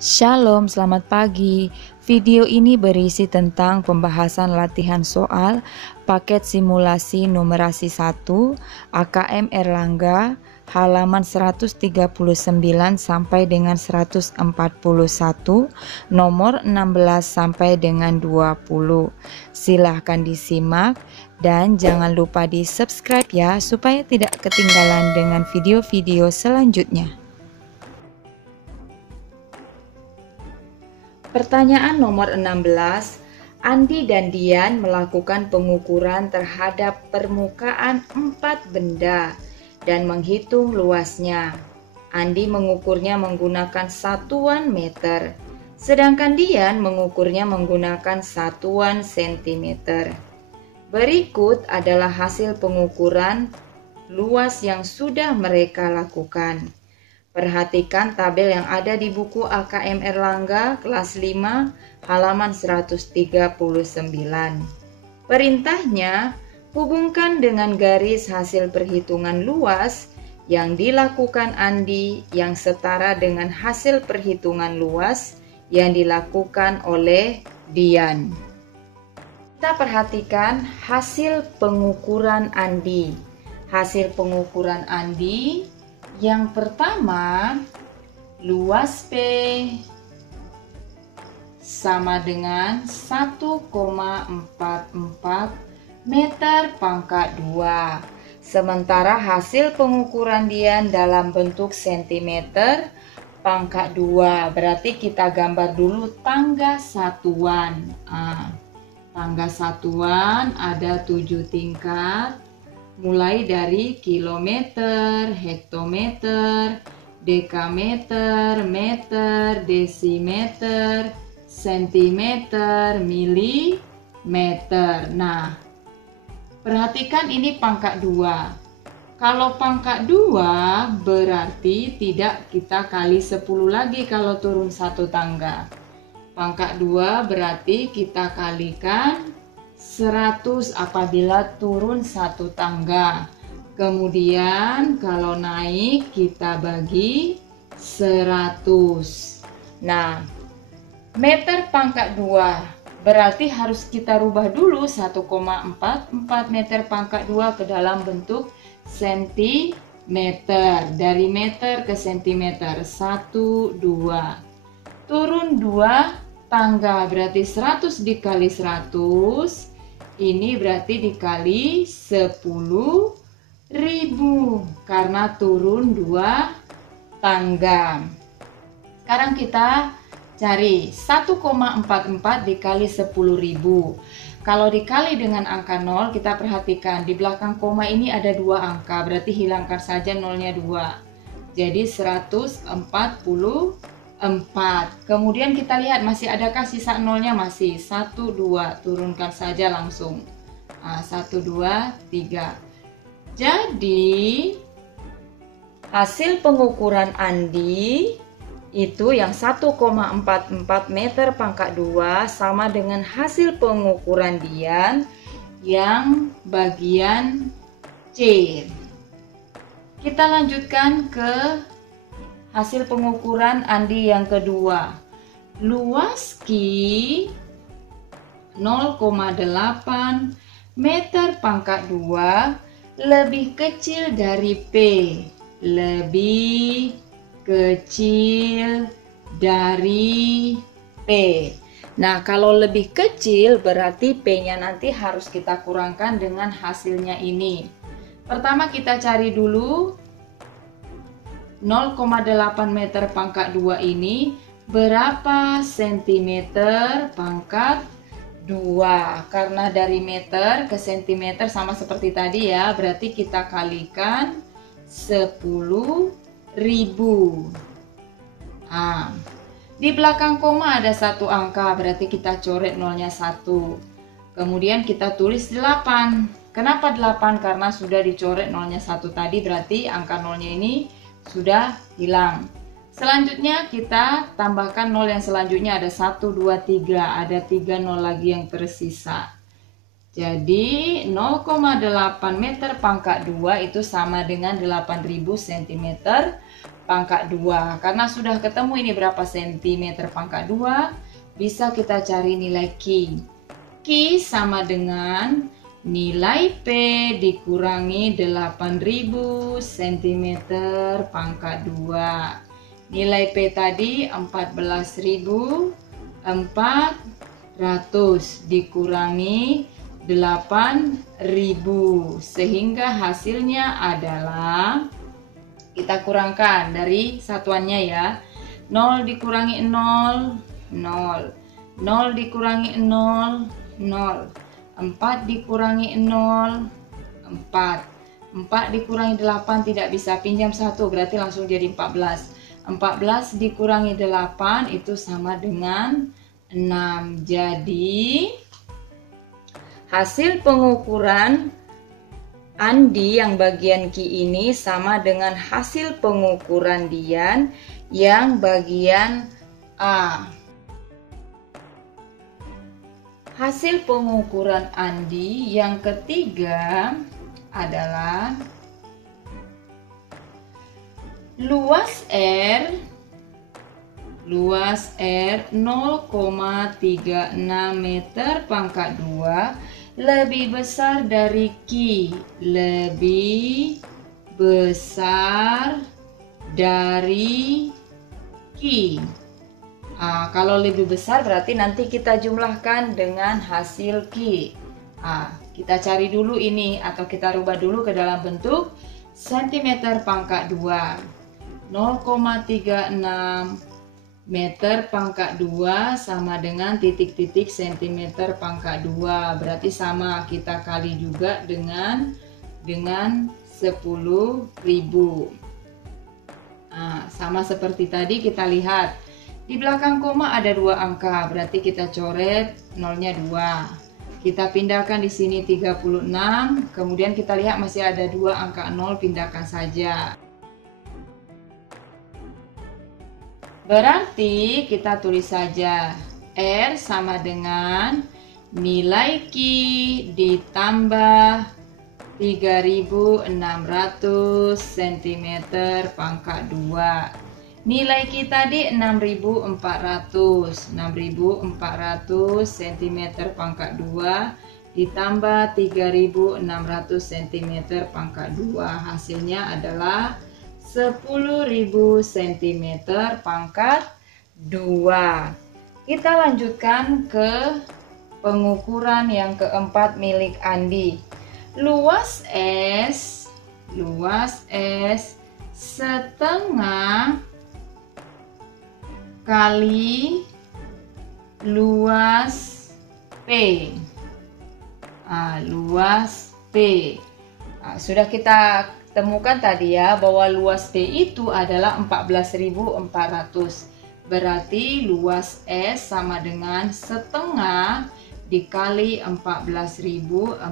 Shalom, selamat pagi. Video ini berisi tentang pembahasan latihan soal paket simulasi numerasi 1 AKM Erlangga halaman 139 sampai dengan 141, nomor 16 sampai dengan 20. Silahkan disimak dan jangan lupa di subscribe ya supaya tidak ketinggalan dengan video-video selanjutnya. Pertanyaan nomor 16, Andi dan Dian melakukan pengukuran terhadap permukaan 4 benda dan menghitung luasnya. Andi mengukurnya menggunakan satuan meter, sedangkan Dian mengukurnya menggunakan satuan sentimeter. Berikut adalah hasil pengukuran luas yang sudah mereka lakukan. Perhatikan tabel yang ada di buku AKM Erlangga kelas 5 halaman 139. Perintahnya, hubungkan dengan garis hasil perhitungan luas yang dilakukan Andi yang setara dengan hasil perhitungan luas yang dilakukan oleh Dian. Kita perhatikan hasil pengukuran Andi. Hasil pengukuran Andi yang pertama, luas P sama dengan 1,44 meter pangkat 2. Sementara hasil pengukuran Dian dalam bentuk sentimeter pangkat 2. Berarti kita gambar dulu tangga satuan. Tangga satuan ada 7 tingkat. Mulai dari kilometer, hektometer, dekameter, meter, desimeter, sentimeter, milimeter. Nah, perhatikan ini pangkat 2. Kalau pangkat 2 berarti tidak kita kali 10 lagi kalau turun satu tangga. Pangkat 2 berarti kita kalikan 100 apabila turun satu tangga. Kemudian kalau naik kita bagi 100. Nah, meter pangkat 2 berarti harus kita rubah dulu 1,44 meter pangkat 2 ke dalam bentuk sentimeter. Dari meter ke sentimeter 1, 2. Turun 2 tangga berarti 100 dikali 100. Ini berarti dikali 10.000 karena turun 2 tangga. Sekarang kita cari 1,44 dikali 10.000. Kalau dikali dengan angka 0, kita perhatikan di belakang koma ini ada 2 angka, berarti hilangkan saja nolnya 2. Jadi 144. Kemudian kita lihat masih adakah sisa nolnya, masih 1, 2, turunkan saja langsung. 1, 2, 3. Jadi hasil pengukuran Andi itu yang 1,44 meter pangkat 2 sama dengan hasil pengukuran Dian yang bagian C. Kita lanjutkan ke hasil pengukuran Andi yang kedua. Luas Q 0,8 meter pangkat 2 lebih kecil dari P. Lebih kecil dari P. Nah, kalau lebih kecil berarti P-nya nanti harus kita kurangkan dengan hasilnya ini. Pertama kita cari dulu 0,8 meter pangkat 2 ini berapa sentimeter pangkat 2. Karena dari meter ke sentimeter sama seperti tadi ya, berarti kita kalikan 10.000. Di belakang koma ada 1 angka, berarti kita coret nolnya 1. Kemudian kita tulis 8. Kenapa 8? Karena sudah dicoret nolnya 1 tadi, berarti angka nolnya ini sudah hilang. Selanjutnya kita tambahkan nol yang selanjutnya, ada 1, 2, 3. Ada 3 nol lagi yang tersisa. Jadi 0,8 meter pangkat 2 itu sama dengan 8.000 cm pangkat 2. Karena sudah ketemu ini berapa cm pangkat 2, bisa kita cari nilai Q. Q sama dengan nilai P dikurangi 8000 cm pangkat 2. Nilai P tadi 14.400 dikurangi 8000, sehingga hasilnya adalah, kita kurangkan dari satuannya ya, 0 dikurangi 0, 0, 0 dikurangi 0, 0, 4 dikurangi 0, 4, 4 dikurangi 8 tidak bisa, pinjam 1 berarti langsung jadi 14. 14 dikurangi 8 itu sama dengan 6. Jadi hasil pengukuran Andi yang bagian Q ini sama dengan hasil pengukuran Dian yang bagian A. Hasil pengukuran Andi yang ketiga adalah luas R 0,36 meter pangkat 2 lebih besar dari Q, lebih besar dari Q. Kalau lebih besar berarti nanti kita jumlahkan dengan hasil Q. Kita cari dulu ini atau kita rubah dulu ke dalam bentuk cm pangkat 2. 0,36 meter pangkat 2 sama dengan titik-titik cm pangkat 2, berarti sama, kita kali juga dengan 10.000. Sama seperti tadi, kita lihat di belakang koma ada 2 angka, berarti kita coret nolnya 2. Kita pindahkan di sini 36, kemudian kita lihat masih ada 2 angka 0, pindahkan saja. Berarti kita tulis saja R sama dengan nilai Q ditambah 3600 cm pangkat 2. Nilai Q tadi 6400 cm pangkat 2 ditambah 3600 cm pangkat 2. Hasilnya adalah 10.000 cm pangkat 2. Kita lanjutkan ke pengukuran yang keempat milik Andi. Luas S setengah kali luas P. Luas P. Sudah kita temukan tadi ya bahwa luas P itu adalah 14.400. Berarti luas S sama dengan setengah dikali 14.400.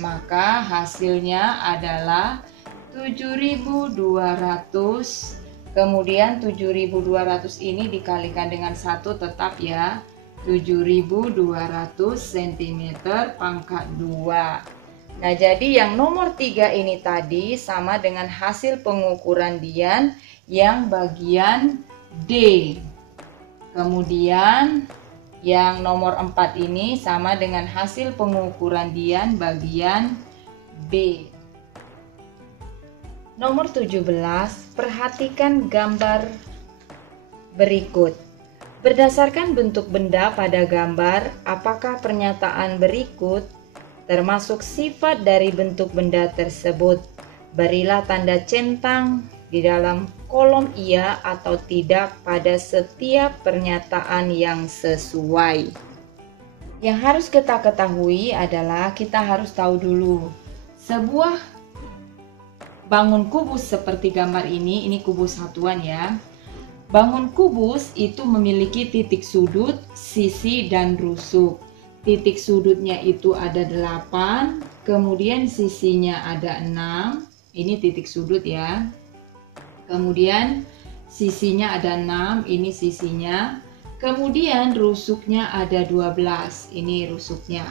Maka hasilnya adalah 7.200. Kemudian 7.200 ini dikalikan dengan 1 tetap ya, 7.200 cm pangkat 2. Nah, jadi yang nomor 3 ini tadi sama dengan hasil pengukuran Dian yang bagian D. Kemudian yang nomor 4 ini sama dengan hasil pengukuran Dian bagian B. Nomor 17, perhatikan gambar berikut. Berdasarkan bentuk benda pada gambar, apakah pernyataan berikut termasuk sifat dari bentuk benda tersebut? Berilah tanda centang di dalam kolom iya atau tidak pada setiap pernyataan yang sesuai. Yang harus kita ketahui adalah kita harus tahu dulu sebuah bangun kubus seperti gambar ini kubus satuan ya. Bangun kubus itu memiliki titik sudut, sisi, dan rusuk. Titik sudutnya itu ada 8, kemudian sisinya ada 6, ini titik sudut ya. Kemudian sisinya ada 6, ini sisinya. Kemudian rusuknya ada 12, ini rusuknya.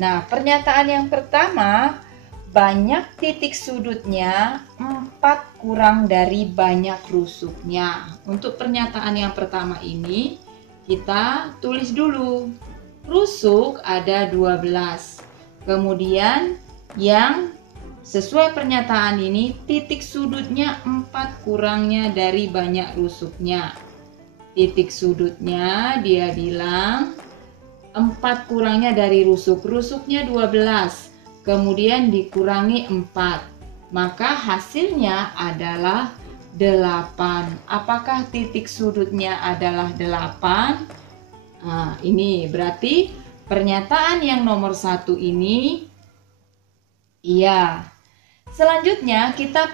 Nah, pernyataan yang pertama banyak titik sudutnya 4 kurang dari banyak rusuknya. Untuk pernyataan yang pertama ini kita tulis dulu. Rusuk ada 12. Kemudian yang sesuai pernyataan ini titik sudutnya 4 kurangnya dari banyak rusuknya. Titik sudutnya dia bilang 4 kurangnya dari rusuk. Rusuknya 12. Kemudian dikurangi 4, maka hasilnya adalah 8. Apakah titik sudutnya adalah 8? Nah, ini berarti pernyataan yang nomor 1 ini iya. Selanjutnya kita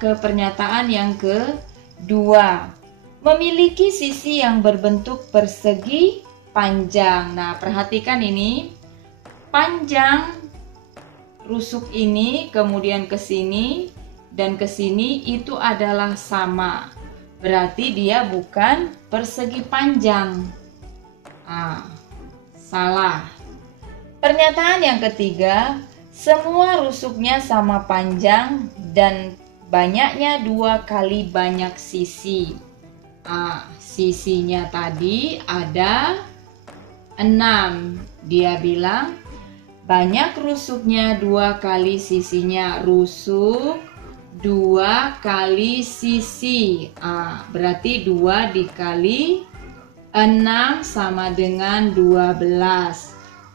ke pernyataan yang kedua. Memiliki sisi yang berbentuk persegi panjang. Nah, perhatikan ini. Panjang rusuk ini kemudian ke sini dan ke sini itu adalah sama. Berarti dia bukan persegi panjang. Salah. Pernyataan yang ketiga, semua rusuknya sama panjang dan banyaknya 2 kali banyak sisi. Sisinya tadi ada 6. Dia bilang banyak rusuknya 2 kali sisinya. Rusuk 2 kali sisi. Berarti 2 dikali 6 sama dengan 12.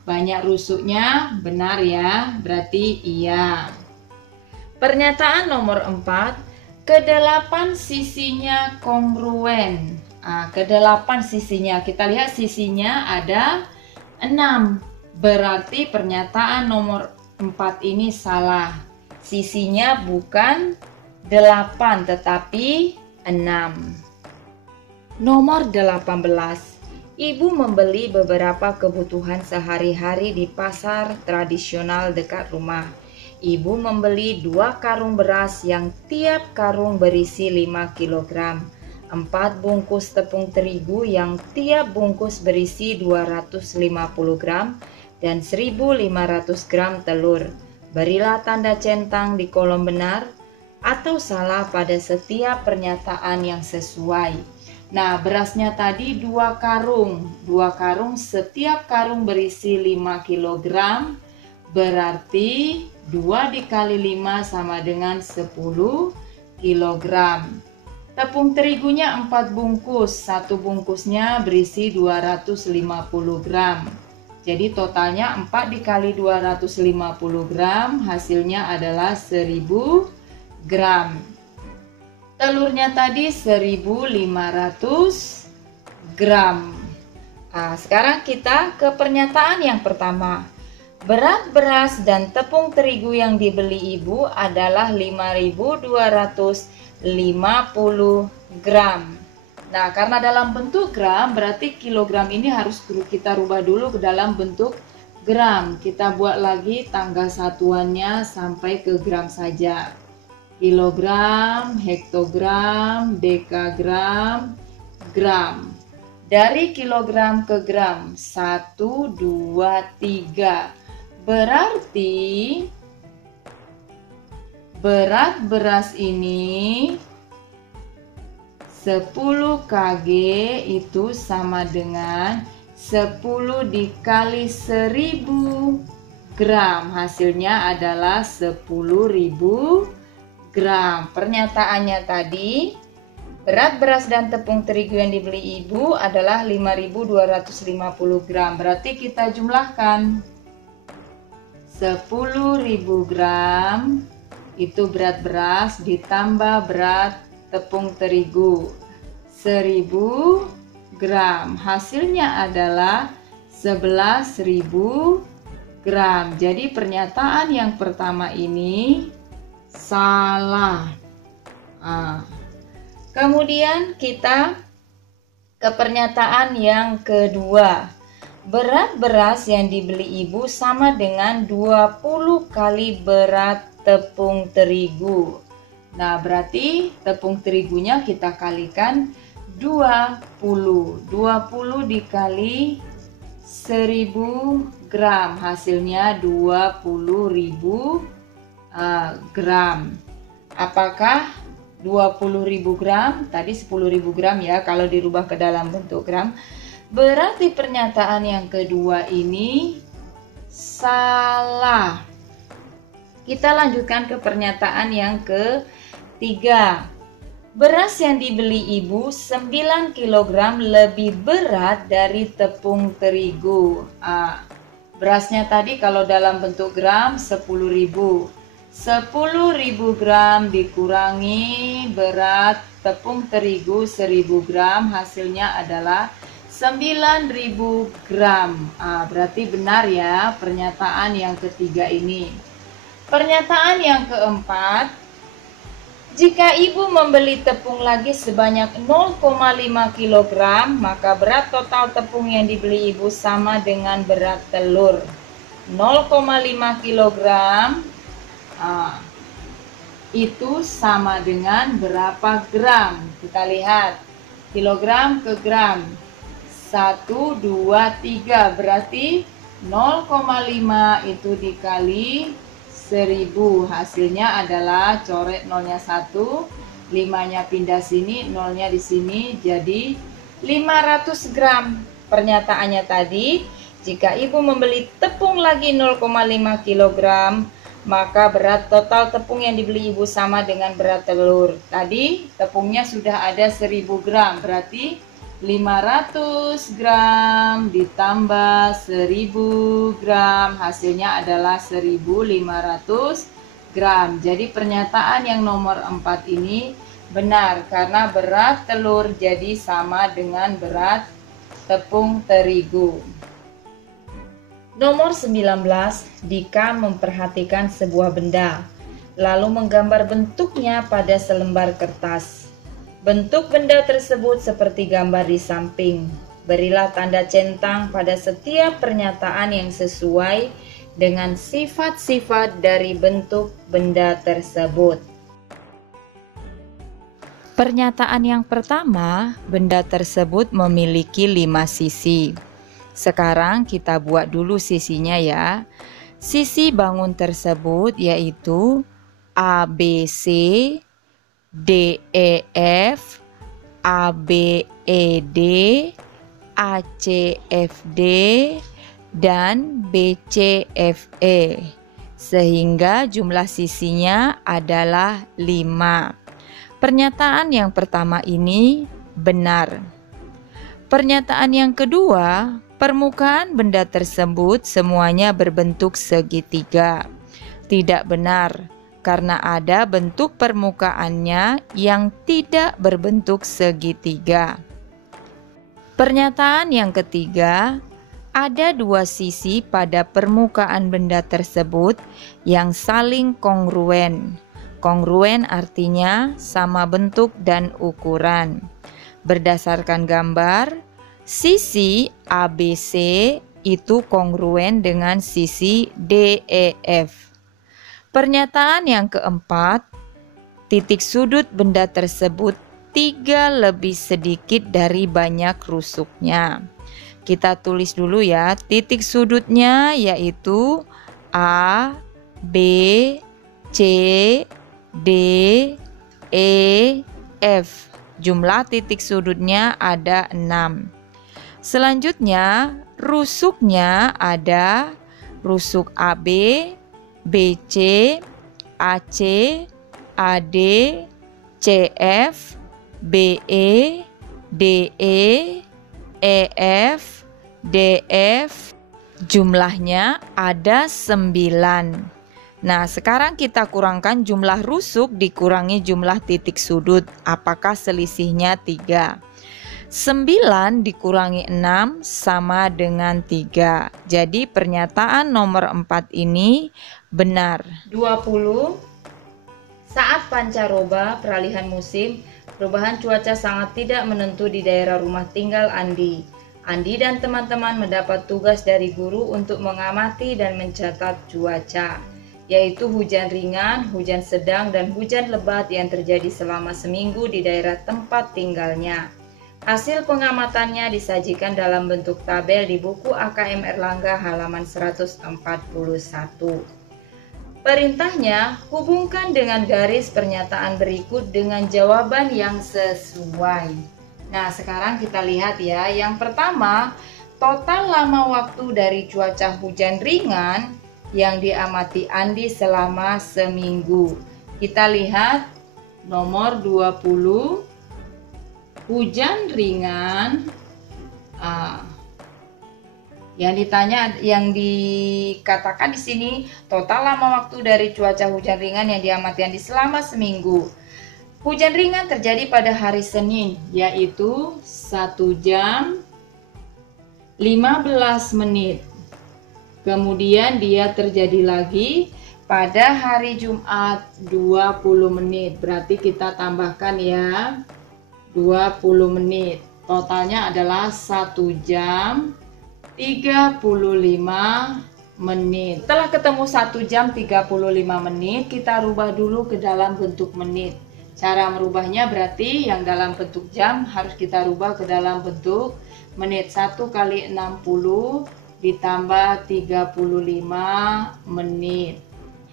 Banyak rusuknya, benar ya? Berarti iya. Pernyataan nomor 4. Ke-8 sisinya kongruen. Ke-8 sisinya. Kita lihat sisinya ada 6. Berarti pernyataan nomor 4 ini salah. Sisinya bukan 8 tetapi 6. Nomor 18. Ibu membeli beberapa kebutuhan sehari-hari di pasar tradisional dekat rumah. Ibu membeli 2 karung beras yang tiap karung berisi 5 kg, 4 bungkus tepung terigu yang tiap bungkus berisi 250 gram, dan 1.500 gram telur. Berilah tanda centang di kolom benar atau salah pada setiap pernyataan yang sesuai. Nah, berasnya tadi 2 karung. 2 karung, setiap karung berisi 5 kg. Berarti 2 dikali 5 sama dengan 10 kg. Tepung terigunya 4 bungkus. 1 bungkusnya berisi 250 gram. Jadi totalnya 4 dikali 250 gram, hasilnya adalah 1000 gram. Telurnya tadi 1.500 gram. Sekarang kita ke pernyataan yang pertama. Berat beras dan tepung terigu yang dibeli ibu adalah 5.250 gram. Nah, karena dalam bentuk gram, berarti kilogram ini harus kita rubah dulu ke dalam bentuk gram. Kita buat lagi tanggal satuannya sampai ke gram saja. Kilogram, hektogram, dekagram, gram. Dari kilogram ke gram, 1, 2, 3. Berarti berat beras ini 10 kg itu sama dengan 10 dikali 1000 gram. Hasilnya adalah 10.000 gram. Pernyataannya tadi, berat beras dan tepung terigu yang dibeli ibu adalah 5.250 gram. Berarti kita jumlahkan 10.000 gram itu berat beras ditambah berat tepung terigu 1000 gram. Hasilnya adalah 11.000 gram. Jadi pernyataan yang pertama ini salah. Kemudian kita ke pernyataan yang kedua. Berat beras yang dibeli ibu sama dengan 20 kali berat tepung terigu. Nah, berarti tepung terigunya kita kalikan 20. 20 dikali 1000 gram. Hasilnya 20.000 gram. Apakah 20.000 gram? Tadi 10.000 gram ya, kalau dirubah ke dalam bentuk gram. Berarti pernyataan yang kedua ini salah. Kita lanjutkan ke pernyataan yang ketiga. Beras yang dibeli ibu 9 kg lebih berat dari tepung terigu. Berasnya tadi kalau dalam bentuk gram 10.000. 10.000 gram dikurangi berat tepung terigu 1.000 gram, hasilnya adalah 9.000 gram. Berarti benar ya pernyataan yang ketiga ini. Pernyataan yang keempat, jika ibu membeli tepung lagi sebanyak 0,5 kg, maka berat total tepung yang dibeli ibu sama dengan berat telur. 0,5 kg itu sama dengan berapa gram? Kita lihat, kilogram ke gram. 1, 2, 3, berarti 0,5 itu dikali 1000, hasilnya adalah coret nolnya 1, 5-nya pindah sini, nolnya di sini, jadi 500 gram. Pernyataannya tadi, jika ibu membeli tepung lagi 0,5 kg, maka berat total tepung yang dibeli ibu sama dengan berat telur. Tadi tepungnya sudah ada 1000 gram, berarti 500 gram ditambah 1000 gram, hasilnya adalah 1500 gram. Jadi pernyataan yang nomor 4 ini benar, karena berat telur jadi sama dengan berat tepung terigu. Nomor 19, Dika memperhatikan sebuah benda, lalu menggambar bentuknya pada selembar kertas. Bentuk benda tersebut seperti gambar di samping. Berilah tanda centang pada setiap pernyataan yang sesuai dengan sifat-sifat dari bentuk benda tersebut. Pernyataan yang pertama, benda tersebut memiliki 5 sisi. Sekarang kita buat dulu sisinya ya. Sisi bangun tersebut yaitu ABC, DEF, ABED, ACFD, dan BCFE. Sehingga jumlah sisinya adalah 5. Pernyataan yang pertama ini benar. Pernyataan yang kedua, permukaan benda tersebut semuanya berbentuk segitiga. Tidak benar, karena ada bentuk permukaannya yang tidak berbentuk segitiga. Pernyataan yang ketiga, ada 2 sisi pada permukaan benda tersebut yang saling kongruen. Kongruen artinya sama bentuk dan ukuran. Berdasarkan gambar, sisi ABC itu kongruen dengan sisi DEF. Pernyataan yang keempat, titik sudut benda tersebut 3 lebih sedikit dari banyak rusuknya. Kita tulis dulu ya, titik sudutnya yaitu A, B, C, D, E, F. Jumlah titik sudutnya ada 6. Selanjutnya, rusuknya ada rusuk AB, BC, AC, AD, CF, BE, DE, EF, DF. Jumlahnya ada 9. Nah, sekarang kita kurangkan jumlah rusuk dikurangi jumlah titik sudut. Apakah selisihnya 3? 9 dikurangi 6 sama dengan 3. Jadi pernyataan nomor 4 ini benar. 20. Saat pancaroba peralihan musim, perubahan cuaca sangat tidak menentu di daerah rumah tinggal Andi. Andi dan teman-teman mendapat tugas dari guru untuk mengamati dan mencatat cuaca, yaitu hujan ringan, hujan sedang, dan hujan lebat yang terjadi selama seminggu di daerah tempat tinggalnya. Hasil pengamatannya disajikan dalam bentuk tabel di buku AKM Erlangga halaman 141. Perintahnya, hubungkan dengan garis pernyataan berikut dengan jawaban yang sesuai. Nah, sekarang kita lihat ya. Yang pertama, total lama waktu dari cuaca hujan ringan yang diamati Andi selama seminggu. Kita lihat nomor 20, hujan ringan. Yang dikatakan di sini total lama waktu dari cuaca hujan ringan yang diamati Andi selama seminggu. Hujan ringan terjadi pada hari Senin, yaitu 1 jam 15 menit. Kemudian dia terjadi lagi pada hari Jumat 20 menit. Berarti kita tambahkan ya 20 menit. Totalnya adalah 1 jam 35 menit. Setelah ketemu 1 jam 35 menit, kita rubah dulu ke dalam bentuk menit. Cara merubahnya berarti yang dalam bentuk jam harus kita rubah ke dalam bentuk menit. 1 kali 60 ditambah 35 menit.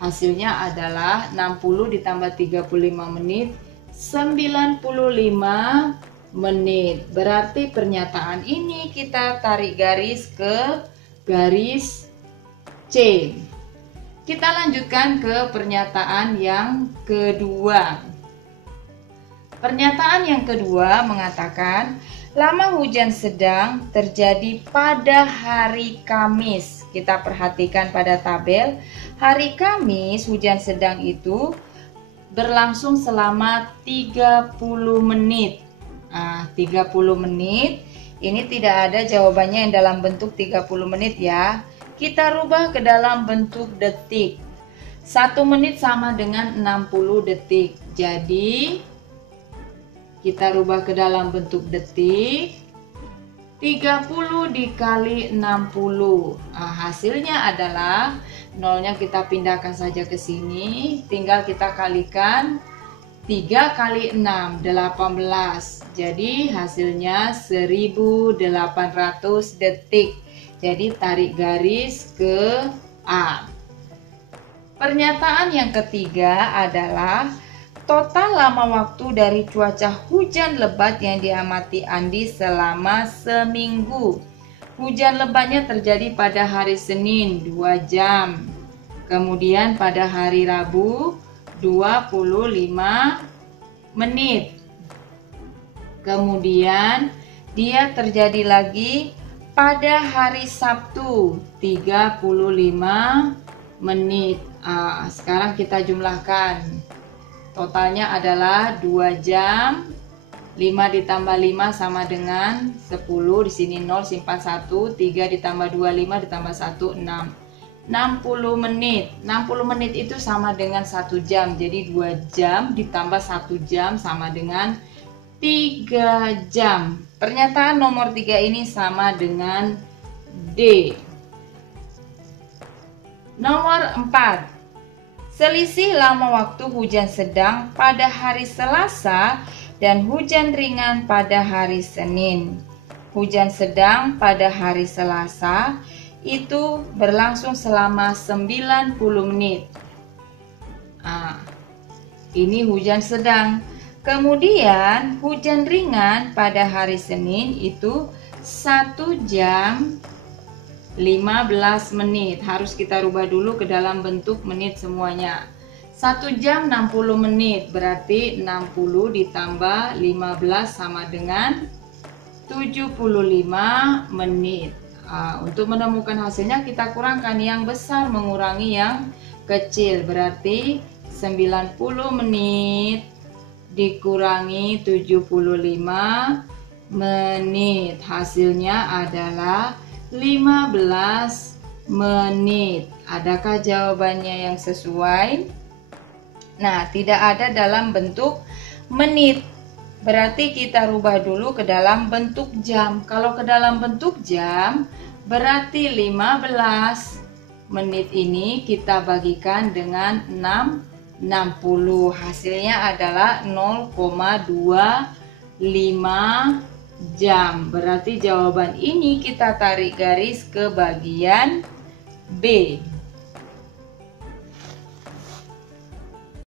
Hasilnya adalah 60 ditambah 35 menit, 95 menit. Berarti pernyataan ini kita tarik garis ke garis C. Kita lanjutkan ke pernyataan yang kedua. Pernyataan yang kedua mengatakan lama hujan sedang terjadi pada hari Kamis. Kita perhatikan pada tabel, hari Kamis hujan sedang itu berlangsung selama 30 menit. 30 menit ini tidak ada jawabannya yang dalam bentuk 30 menit ya. Kita rubah ke dalam bentuk detik. 1 menit sama dengan 60 detik. Jadi kita rubah ke dalam bentuk detik. 30 dikali 60. Hasilnya adalah nolnya kita pindahkan saja ke sini. Tinggal kita kalikan 3 kali 6, 18. Jadi hasilnya 1800 detik. Jadi tarik garis ke A. Pernyataan yang ketiga adalah total lama waktu dari cuaca hujan lebat yang diamati Andi selama seminggu. Hujan lebatnya terjadi pada hari Senin 2 jam. Kemudian pada hari Rabu 25 menit. Kemudian dia terjadi lagi pada hari Sabtu 35 menit. Sekarang kita jumlahkan. Totalnya adalah 2 jam. 5 ditambah 5 sama dengan 10. Di sini 0 simpan 1. 3 ditambah 2 5 ditambah 1 6. 60 menit. 60 menit itu sama dengan 1 jam. Jadi 2 jam ditambah 1 jam sama dengan 3 jam. Pernyataan nomor 3 ini sama dengan D. Nomor 4. Selisih lama waktu hujan sedang pada hari Selasa dan hujan ringan pada hari Senin. Hujan sedang pada hari Selasa itu berlangsung selama 90 menit. Ini hujan sedang. Kemudian hujan ringan pada hari Senin itu 1 jam 15 menit. Harus kita rubah dulu ke dalam bentuk menit semuanya. 1 jam 60 menit. Berarti 60 ditambah 15 sama dengan 75 menit. Untuk menemukan hasilnya kita kurangkan yang besar mengurangi yang kecil. Berarti 90 menit dikurangi 75 menit. Hasilnya adalah 15 menit. Adakah jawabannya yang sesuai? Nah, tidak ada dalam bentuk menit. Berarti kita rubah dulu ke dalam bentuk jam. Kalau ke dalam bentuk jam, berarti 15 menit ini kita bagikan dengan 60. Hasilnya adalah 0,25 jam. Berarti jawaban ini kita tarik garis ke bagian B.